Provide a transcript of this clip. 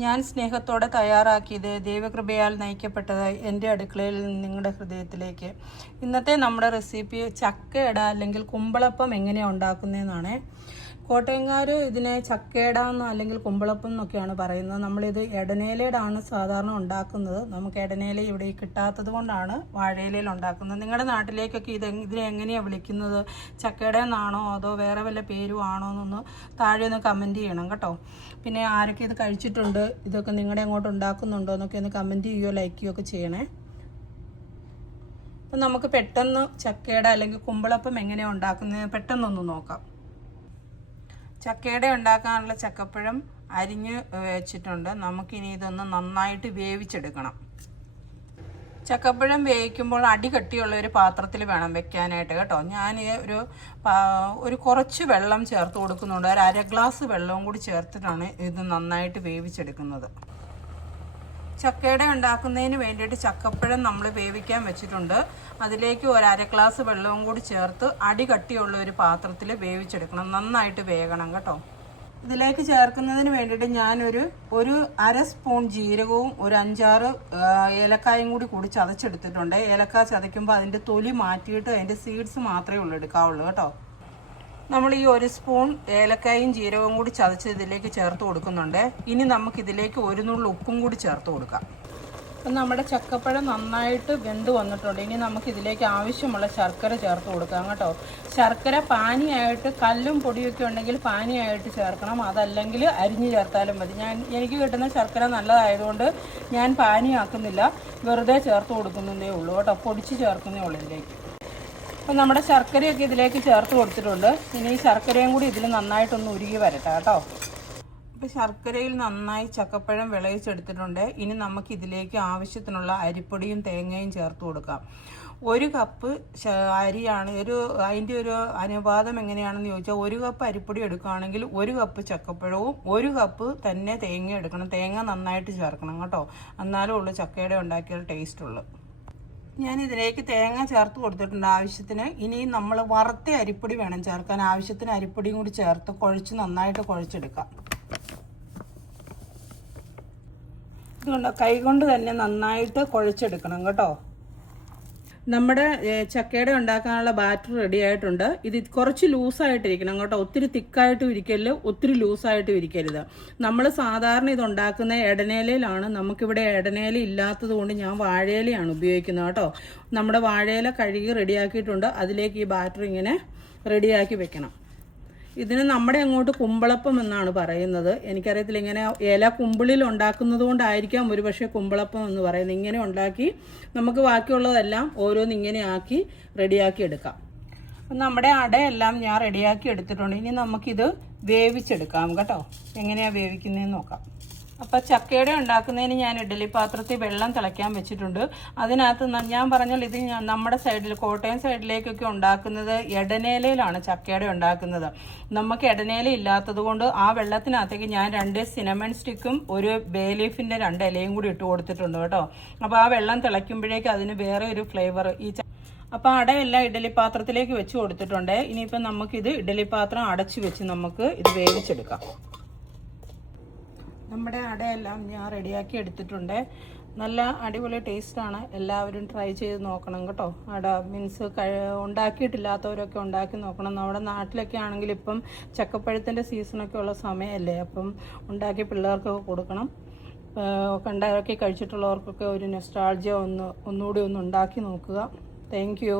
ഞാൻ സ്നേഹത്തോടെ തയ്യാറാക്കിയത് ദൈവകൃപയാൽ നയിക്കപ്പെട്ടത് എൻ്റെ അടുക്കളയിൽ നിങ്ങളുടെ ഹൃദയത്തിലേക്ക്. ഇന്നത്തെ നമ്മുടെ റെസിപ്പി ചക്കയട അല്ലെങ്കിൽ കുമ്പളപ്പം എങ്ങനെയാണ് ഉണ്ടാക്കുന്നതെന്നാണ്. കോട്ടയംകാർ ഇതിനെ ചക്കയട അല്ലെങ്കിൽ കുമ്പളപ്പം എന്നൊക്കെയാണ് പറയുന്നത്. നമ്മളിത് എടനേലയിലാണ് സാധാരണ ഉണ്ടാക്കുന്നത്. നമുക്ക് എടനേല ഇവിടെ കിട്ടാത്തത് കൊണ്ടാണ് വാഴയിലയിൽ ഉണ്ടാക്കുന്നത്. നിങ്ങളുടെ നാട്ടിലേക്കൊക്കെ ഇതിനെ എങ്ങനെയാണ് വിളിക്കുന്നത്? ചക്കയട എന്നാണോ അതോ വേറെ വല്ല പേരും ആണോ എന്നൊന്ന് താഴെ ഒന്ന് കമൻറ്റ് ചെയ്യണം കേട്ടോ. പിന്നെ ആരൊക്കെ ഇത് കഴിച്ചിട്ടുണ്ട്, ഇതൊക്കെ നിങ്ങളുടെ അങ്ങോട്ട് ഉണ്ടാക്കുന്നുണ്ടോ എന്നൊക്കെ ഒന്ന് കമൻറ്റ് ചെയ്യുകയോ ലൈക്ക് ചെയ്യുകയോ ഒക്കെ ചെയ്യണേ. അപ്പം നമുക്ക് പെട്ടെന്ന് ചക്കയട അല്ലെങ്കിൽ കുമ്പളപ്പം എങ്ങനെയാണ് ഉണ്ടാക്കുന്നത് പെട്ടെന്നൊന്ന് നോക്കാം. ചക്കയട ഉണ്ടാക്കാനുള്ള ചക്കപ്പഴം അരിഞ്ഞ് വെച്ചിട്ടുണ്ട്. നമുക്കിനി ഇതൊന്ന് നന്നായിട്ട് വേവിച്ചെടുക്കണം. ചക്കപ്പഴം വേവിക്കുമ്പോൾ അടി കട്ടിയുള്ള ഒരു പാത്രത്തിൽ വേണം വെക്കാനായിട്ട് കേട്ടോ. ഞാൻ ഒരു കുറച്ച് വെള്ളം ചേർത്ത് കൊടുക്കുന്നുണ്ട്. ഒരു അര ഗ്ലാസ് വെള്ളവും കൂടി ചേർത്തിട്ടാണ് ഇത് നന്നായിട്ട് വേവിച്ചെടുക്കുന്നത്. ചക്കയട ഉണ്ടാക്കുന്നതിന് വേണ്ടിയിട്ട് ചക്കപ്പഴം നമ്മൾ വേവിക്കാൻ വെച്ചിട്ടുണ്ട്. അതിലേക്ക് ഒരു അര ഗ്ലാസ് വെള്ളവും കൂടി ചേർത്ത് അടി കട്ടിയുള്ള ഒരു പാത്രത്തിൽ വേവിച്ചെടുക്കണം. നന്നായിട്ട് വേകണം കേട്ടോ. ഇതിലേക്ക് ചേർക്കുന്നതിന് വേണ്ടിയിട്ട് ഞാനൊരു അര സ്പൂൺ ജീരകവും ഒരു 5-6 ഏലക്കായും കൂടി ചതച്ചെടുത്തിട്ടുണ്ട്. ഏലക്ക ചതയ്ക്കുമ്പോൾ അതിൻ്റെ തൊലി മാറ്റിയിട്ട് അതിൻ്റെ സീഡ്സ് മാത്രമേ എടുക്കാവുള്ളൂ കേട്ടോ. നമ്മൾ ഈ 1 സ്പൂൺ ഏലക്കായും ജീരകവും കൂടി ചതച്ച് ഇതിലേക്ക് ചേർത്ത് കൊടുക്കുന്നുണ്ട്. ഇനി നമുക്കിതിലേക്ക് 1 നുള്ളി ഉപ്പും കൂടി ചേർത്ത് കൊടുക്കാം. അപ്പം നമ്മുടെ ചക്കപ്പഴം നന്നായിട്ട് വെന്ത് വന്നിട്ടുണ്ട്. ഇനി നമുക്കിതിലേക്ക് ആവശ്യമുള്ള ശർക്കര ചേർത്ത് കൊടുക്കാം കേട്ടോ. ശർക്കര പാനിയായിട്ട് കല്ലും പൊടിയൊക്കെ ഉണ്ടെങ്കിൽ പാനിയായിട്ട് ചേർക്കണം. അതല്ലെങ്കിൽ അരിഞ്ഞ് ചേർത്താലും മതി. എനിക്ക് കിട്ടുന്ന ശർക്കര നല്ലതായതുകൊണ്ട് ഞാൻ പാനിയാക്കുന്നില്ല, വെറുതെ ചേർത്ത് കൊടുക്കുന്നതേ ഉള്ളൂ കേട്ടോ. പൊടിച്ച് ചേർക്കുന്നേ ഉള്ളൂ ഇതിലേക്ക്. അപ്പം നമ്മുടെ ശർക്കരയൊക്കെ ഇതിലേക്ക് ചേർത്ത് കൊടുത്തിട്ടുണ്ട്. ഇനി ഈ ശർക്കരയും കൂടി ഇതിൽ നന്നായിട്ടൊന്ന് ഉരുകി വരട്ടെ കേട്ടോ. അപ്പോൾ ശർക്കരയിൽ നന്നായി ചക്കപ്പഴം വിളയിച്ചെടുത്തിട്ടുണ്ട്. ഇനി നമുക്കിതിലേക്ക് ആവശ്യത്തിനുള്ള അരിപ്പൊടിയും തേങ്ങയും ചേർത്ത് കൊടുക്കാം. 1 കപ്പ് അരിയാണ്. അതിൻ്റെ ഒരു അനുപാതം എങ്ങനെയാണെന്ന് ചോദിച്ചാൽ 1 കപ്പ് അരിപ്പൊടി എടുക്കുകയാണെങ്കിൽ 1 കപ്പ് ചക്കപ്പഴവും 1 കപ്പ് തന്നെ തേങ്ങ എടുക്കണം. തേങ്ങ നന്നായിട്ട് ചേർക്കണം കേട്ടോ. എന്നാലേ ഉള്ളൂ ചക്കയുടെ ഉണ്ടാക്കിയാൽ ടേസ്റ്റ് ഉള്ളൂ. ഞാൻ ഇതിലേക്ക് തേങ്ങ ചേർത്ത് കൊടുത്തിട്ടുണ്ട് ആവശ്യത്തിന്. ഇനി നമ്മൾ വറുത്ത അരിപ്പൊടി വേണം ചേർക്കാൻ. ആവശ്യത്തിന് അരിപ്പൊടിയും കൂടി ചേർത്ത് നന്നായിട്ട് കുഴച്ചെടുക്കാം. ഇതുകൊണ്ട് കൈകൊണ്ട് തന്നെ നന്നായിട്ട് കുഴച്ചെടുക്കണം കേട്ടോ. നമ്മുടെ ചക്കയട ഉണ്ടാക്കാനുള്ള ബാറ്റർ റെഡി ആയിട്ടുണ്ട്. ഇത് കുറച്ച് ലൂസായിട്ടിരിക്കണം കേട്ടോ. ഒത്തിരി തിക്കായിട്ടും ഇരിക്കരുത്, ഒത്തിരി ലൂസായിട്ടും ഇരിക്കരുത്. നമ്മൾ സാധാരണ ഇത് ഉണ്ടാക്കുന്ന എടനേലയിലാണ്. നമുക്കിവിടെ എടനേല ഇല്ലാത്തത് കൊണ്ട് ഞാൻ വാഴയിലയാണ് ഉപയോഗിക്കുന്നത് കേട്ടോ. നമ്മുടെ വാഴയില കഴുകി റെഡിയാക്കിയിട്ടുണ്ട്. അതിലേക്ക് ഈ ബാറ്റർ ഇങ്ങനെ റെഡിയാക്കി വെക്കണം. ഇതിന് നമ്മുടെ അങ്ങോട്ട് കുമ്പളപ്പം എന്നാണ് പറയുന്നത്. എനിക്കറിയത്തില്ല, ഇങ്ങനെ ഇല കുമ്പിളിൽ ഉണ്ടാക്കുന്നത് കൊണ്ടായിരിക്കാം ഒരുപക്ഷെ കുമ്പളപ്പം എന്ന് പറയുന്നത്. ഇങ്ങനെ ഉണ്ടാക്കി നമുക്ക് ബാക്കിയുള്ളതെല്ലാം ഓരോന്ന് ഇങ്ങനെ ആക്കി റെഡിയാക്കി എടുക്കാം. അപ്പം നമ്മുടെ അടയെല്ലാം ഞാൻ റെഡിയാക്കി എടുത്തിട്ടുണ്ട്. ഇനി നമുക്കിത് വേവിച്ചെടുക്കാം കേട്ടോ. എങ്ങനെയാണ് വേവിക്കുന്നതെന്ന് നോക്കാം. അപ്പോൾ ചക്കയട ഉണ്ടാക്കുന്നതിന് ഞാൻ ഇഡ്ഡലി പാത്രത്തിൽ വെള്ളം തിളയ്ക്കാൻ വെച്ചിട്ടുണ്ട്. അതിനകത്ത് ഞാൻ പറഞ്ഞാൽ ഇത് നമ്മുടെ സൈഡിൽ കോട്ടയം സൈഡിലേക്കൊക്കെ ഉണ്ടാക്കുന്നത് എടനേലയിലാണ് ചക്കയട ഉണ്ടാക്കുന്നത്. നമുക്ക് എടനേല ഇല്ലാത്തത് കൊണ്ട് ആ വെള്ളത്തിനകത്തേക്ക് ഞാൻ 2 സിനമൺ സ്റ്റിക്കും ഒരു ബേ ലീഫിൻ്റെ 2 ഇലയും കൂടി ഇട്ട് കൊടുത്തിട്ടുണ്ട് കേട്ടോ. അപ്പോൾ ആ വെള്ളം തിളയ്ക്കുമ്പോഴേക്ക് അതിന് വേറെ ഒരു ഫ്ലേവർ അപ്പോൾ അടയെല്ലാം ഇഡ്ഡലി പാത്രത്തിലേക്ക് വെച്ച് കൊടുത്തിട്ടുണ്ട്. ഇനിയിപ്പോൾ നമുക്കിത് ഇഡ്ഡലി പാത്രം അടച്ചു വെച്ച് നമുക്ക് ഇത് വേവിച്ചെടുക്കാം. നമ്മുടെ അടയെല്ലാം ഞാൻ റെഡിയാക്കി എടുത്തിട്ടുണ്ട്. നല്ല അടിപൊളി ടേസ്റ്റാണ്. എല്ലാവരും ട്രൈ ചെയ്ത് നോക്കണം കേട്ടോ. അട മീൻസ് ഉണ്ടാക്കിയിട്ടില്ലാത്തവരൊക്കെ ഉണ്ടാക്കി നോക്കണം. നമ്മുടെ നാട്ടിലൊക്കെ ആണെങ്കിൽ ഇപ്പം ചക്കപ്പഴത്തിൻ്റെ സീസണൊക്കെ ഉള്ള സമയമല്ലേ. അപ്പം ഉണ്ടാക്കി പിള്ളേർക്കൊക്കെ കൊടുക്കണം. ഉണ്ടാക്കി കഴിച്ചിട്ടുള്ളവർക്കൊക്കെ ഒരു നൊസ്റ്റാൾജിയ ഒന്നുകൂടി ഒന്ന് ഉണ്ടാക്കി നോക്കുക. Thank you.